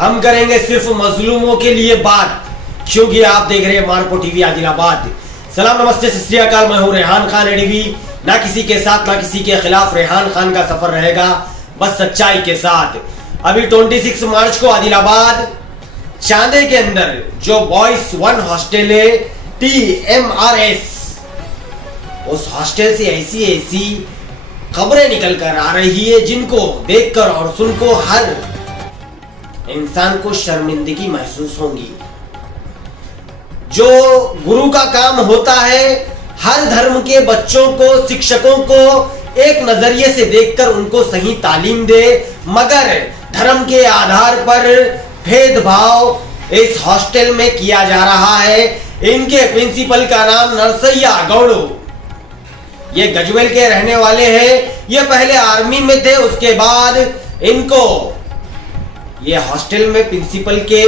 हम करेंगे सिर्फ मजलूमों के लिए बात, क्योंकि आप देख रहे हैं मारपो टीवी आदिलाबाद। सलाम नमस्ते सत श्री अकाल, मैं हूं रेहान खान एडीवी। ना किसी के साथ ना किसी के खिलाफ रेहान खान का सफर रहेगा, बस सच्चाई के साथ। अभी 26 मार्च को आदिलाबाद चांदे के अंदर जो बॉयज 1 हॉस्टल है TMRS, उस हॉस्टल से ऐसी खबरें निकल कर आ रही है जिनको देखकर और सुनकर हर इंसान को शर्मिंदगी महसूस होगी। जो गुरु का काम होता है हर धर्म के बच्चों को, शिक्षकों को एक नजरिए से देखकर उनको सही तालीम दे, मगर धर्म के आधार पर भेदभाव इस हॉस्टल में किया जा रहा है। इनके प्रिंसिपल का नाम नरसैया गौड़ू, ये गजवेल के रहने वाले हैं। ये पहले आर्मी में थे, उसके बाद इनको ये हॉस्टल में प्रिंसिपल के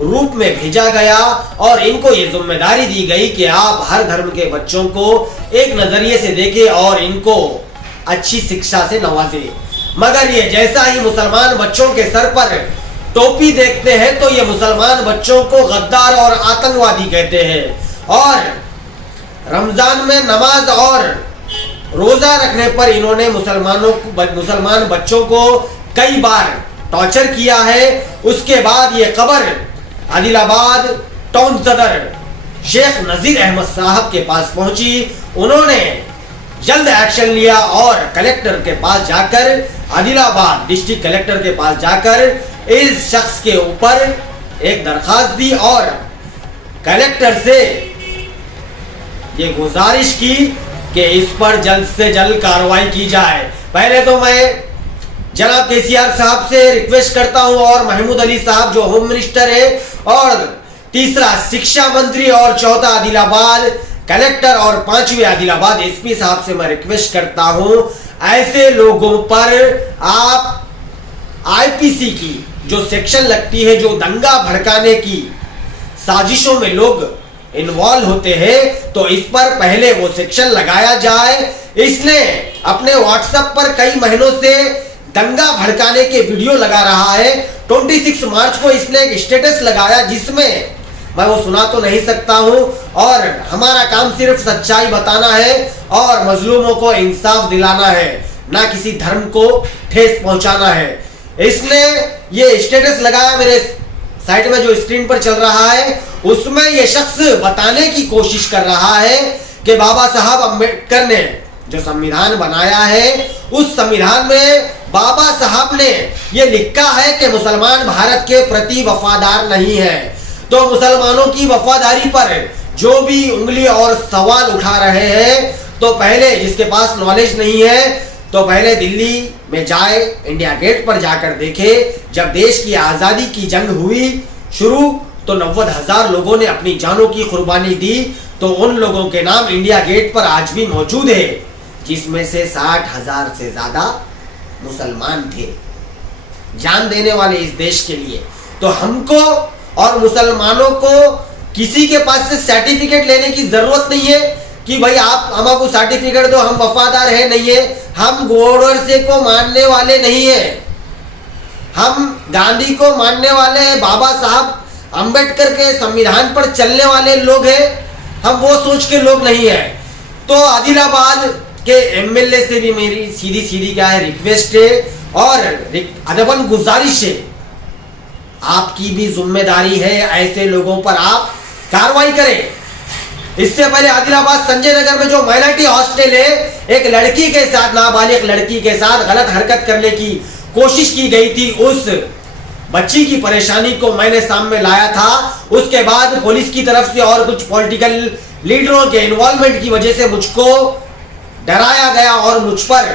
रूप में भेजा गया और इनको ये जिम्मेदारी दी गई कि आप हर धर्म के बच्चों को एक नजरिए से देखें और इनको अच्छी शिक्षा से नवाजें। मगर ये जैसा ही मुसलमान बच्चों के सर पर टोपी देखते हैं तो ये मुसलमान बच्चों को गद्दार और आतंकवादी कहते हैं। और रमजान में नमाज और रोजा रखने पर इन्होंने मुसलमान बच्चों को कई बार टॉर्चर किया है। उसके बाद ये खबर आदिलाबाद टाउन सदर शेख नजीर अहमद साहब के पास पहुंची। उन्होंने जल्द एक्शन लिया और कलेक्टर के पास जाकर, आदिलाबाद डिस्ट्रिक्ट कलेक्टर के पास जाकर इस शख्स के ऊपर एक दरखास्त दी और कलेक्टर से ये गुजारिश की कि इस पर जल्द से जल्द कार्रवाई की जाए। पहले तो मैं जनाब KCR साहब से रिक्वेस्ट करता हूं और महमूद अली साहब जो होम मिनिस्टर है, और तीसरा शिक्षा मंत्री, और चौथा आदिलाबाद कलेक्टर, और पांचवें आदिलाबाद SP साहब से मैं रिक्वेस्ट करता हूं, ऐसे लोगों पर आप IPC की जो सेक्शन लगती है, जो दंगा भड़काने की साजिशों में लोग इन्वॉल्व होते हैं, तो इस पर पहले वो सेक्शन लगाया जाए। इसने अपने व्हाट्सएप पर कई महीनों से दंगा भड़काने के वीडियो लगा रहा है। 26 मार्च को इसने एक स्टेटस लगाया जिसमें मैं वो सुना तो नहीं सकता हूं, और हमारा काम सिर्फ सच्चाई बताना है और मजलूमों को इंसाफ दिलाना है, ना किसी धर्म को ठेस पहुंचाना है। इसने ये स्टेटस लगाया, मेरे साइड में जो स्क्रीन पर चल रहा है उसमें ये शख्स बताने की कोशिश कर रहा है कि बाबा साहब अम्बेडकर ने जो संविधान बनाया है उस संविधान में बाबा साहब ने ये लिखा है कि मुसलमान भारत के प्रति वफादार नहीं है। तो मुसलमानों की वफादारी पर जो भी उंगली और सवाल उठा रहे हैं, तो पहले जिसके पास नॉलेज नहीं है तो पहले दिल्ली में जाए, इंडिया गेट पर जाकर देखे। जब देश की आजादी की जंग हुई शुरू तो 90,000 लोगों ने अपनी जानों की कुर्बानी दी, तो उन लोगों के नाम इंडिया गेट पर आज भी मौजूद है, जिसमें से 60,000 से ज्यादा मुसलमान थे, जान देने वाले इस देश के लिए। तो हमको और मुसलमानों को किसी के पास से सर्टिफिकेट लेने की जरूरत नहीं है कि भाई आप हमको सर्टिफिकेट दो, हम वफादार है, नहीं है। हम गोडसे को मानने वाले नहीं है, हम गांधी को मानने वाले हैं, बाबा साहब अंबेडकर के संविधान पर चलने वाले लोग हैं, हम वो सोच के लोग नहीं है। तो आदिलाबाद के MLA से भी मेरी सीधी क्या है रिक्वेस्ट है और अदबन गुजारिश है, आपकी भी जिम्मेदारी है, ऐसे लोगों पर आप कार्रवाई करें। इससे पहले आदिलाबाद संजय नगर में जो माइनॉरिटी हॉस्टल है, एक लड़की के साथ, नाबालिग लड़की के साथ गलत हरकत करने की कोशिश की गई थी। उस बच्ची की परेशानी को मैंने सामने लाया था। उसके बाद पुलिस की तरफ से और कुछ पॉलिटिकल लीडरों के इन्वॉल्वमेंट की वजह से मुझको डराया गया और मुझ पर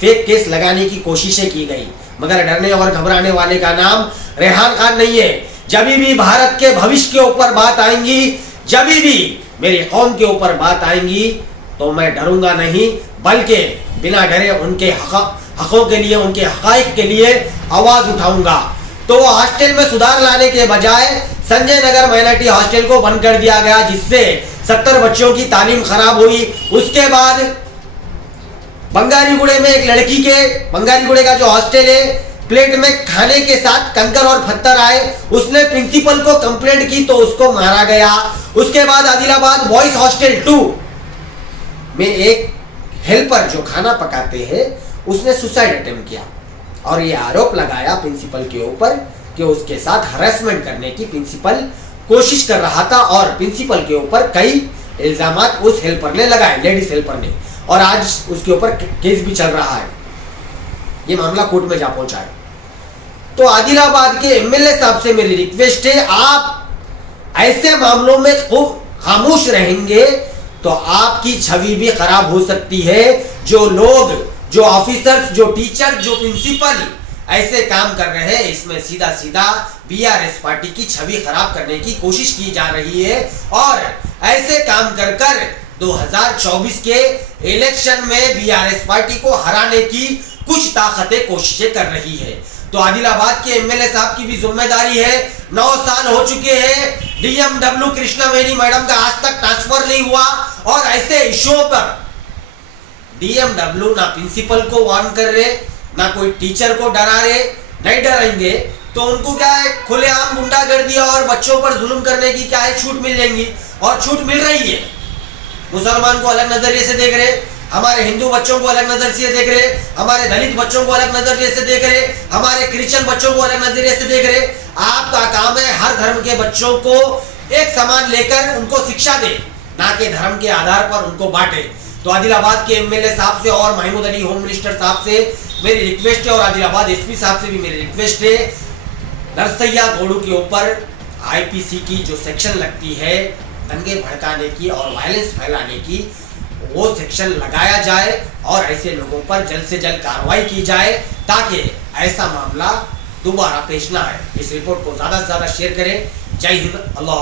फेक केस लगाने की कोशिशें की गई, मगर डरने और घबराने वाले का नाम रेहान खान नहीं है। जब भी भारत के भविष्य के ऊपर बात आएंगी, जब भी मेरी कौम के ऊपर बात आएंगी, तो मैं डरूंगा नहीं, बल्कि बिना डरे उनके हकों के लिए, उनके हकाइक के लिए आवाज उठाऊंगा। तो हॉस्टल में सुधार लाने के बजाय संजय नगर माइनॉरिटी हॉस्टल को बंद कर दिया गया, जिससे 70 बच्चों की तालीम खराब हुई। उसके बाद बंगारीगुड़े में एक लड़की के, बंगारीगुड़े का जो हॉस्टल है, प्लेट में खाने के साथ कंकर और पत्थर आए, उसने प्रिंसिपल को कंप्लेंट की तो उसको मारा गया। उसके बाद आदिलाबाद बॉयज हॉस्टल 2 में एक हेल्पर जो खाना पकाते हैं उसने सुसाइड अटेम्प्ट किया और ये आरोप लगाया प्रिंसिपल के ऊपर कि उसके साथ हरासमेंट करने की प्रिंसिपल कोशिश कर रहा था और प्रिंसिपल के ऊपर कई इल्जामात उस हेल्पर ने लगाए, लेडीज हेल्पर ने, और आज उसके ऊपर केस भी चल रहा है। ये मामला कोर्ट में जा पहुंचा है। तो आदिलाबाद के एमएलए साहब से मेरी रिक्वेस्ट है, आप ऐसे मामलों में खूब खामोश रहेंगे तो आपकी छवि भी खराब हो सकती है। जो लोग, जो ऑफिसर्स, जो टीचर, जो प्रिंसिपल ऐसे काम कर रहे हैं, इसमें सीधा सीधा बीआरएस पार्टी की छवि खराब करने की कोशिश की जा रही है और ऐसे काम कर कर 2024 के इलेक्शन में बीआरएस पार्टी को हराने की कुछ ताकतें कोशिशें कर रही है। तो आदिलाबाद के एमएलए साहब की भी जिम्मेदारी है। 9 साल हो चुके हैं, डीएमडब्ल्यू कृष्णावेणी मैडम का आज तक ट्रांसफर नहीं हुआ और ऐसे इश्यूओं पर डीएमडब्ल्यू ना प्रिंसिपल को वार्न कर रहे, ना कोई टीचर को डरा रहे। नहीं डरेंगे तो उनको क्या है, खुलेआम गुंडागर्दी और बच्चों पर जुल्म करने की क्या है, छूट मिल जाएंगी और छूट मिल रही है। मुसलमान को अलग नजरिए से देख रहे, हमारे हिंदू बच्चों को अलग नजर से देख रहे, हमारे दलित बच्चों को अलग नजरिए से देख रहे, हमारे क्रिश्चियन बच्चों को अलग नजरिए से देख रहे। आपका काम है हर धर्म के बच्चों को एक समान लेकर उनको शिक्षा दे, ना कि धर्म के आधार पर उनको बांटे। तो आदिलाबाद के एमएलए साहब से और महमूद अली होम मिनिस्टर साहब से मेरी रिक्वेस्ट है और आदिलाबाद एसपी साहब से भी मेरी रिक्वेस्ट है, नरसैया घोड़ू के ऊपर आईपीसी की जो सेक्शन लगती है दंगे भड़काने की और वायलेंस फैलाने की, वो सेक्शन लगाया जाए और ऐसे लोगों पर जल्द से जल्द कार्रवाई की जाए ताकि ऐसा मामला दोबारा पेश ना आए। इस रिपोर्ट को ज्यादा से ज्यादा शेयर करें। जय हिंद, अल्लाह।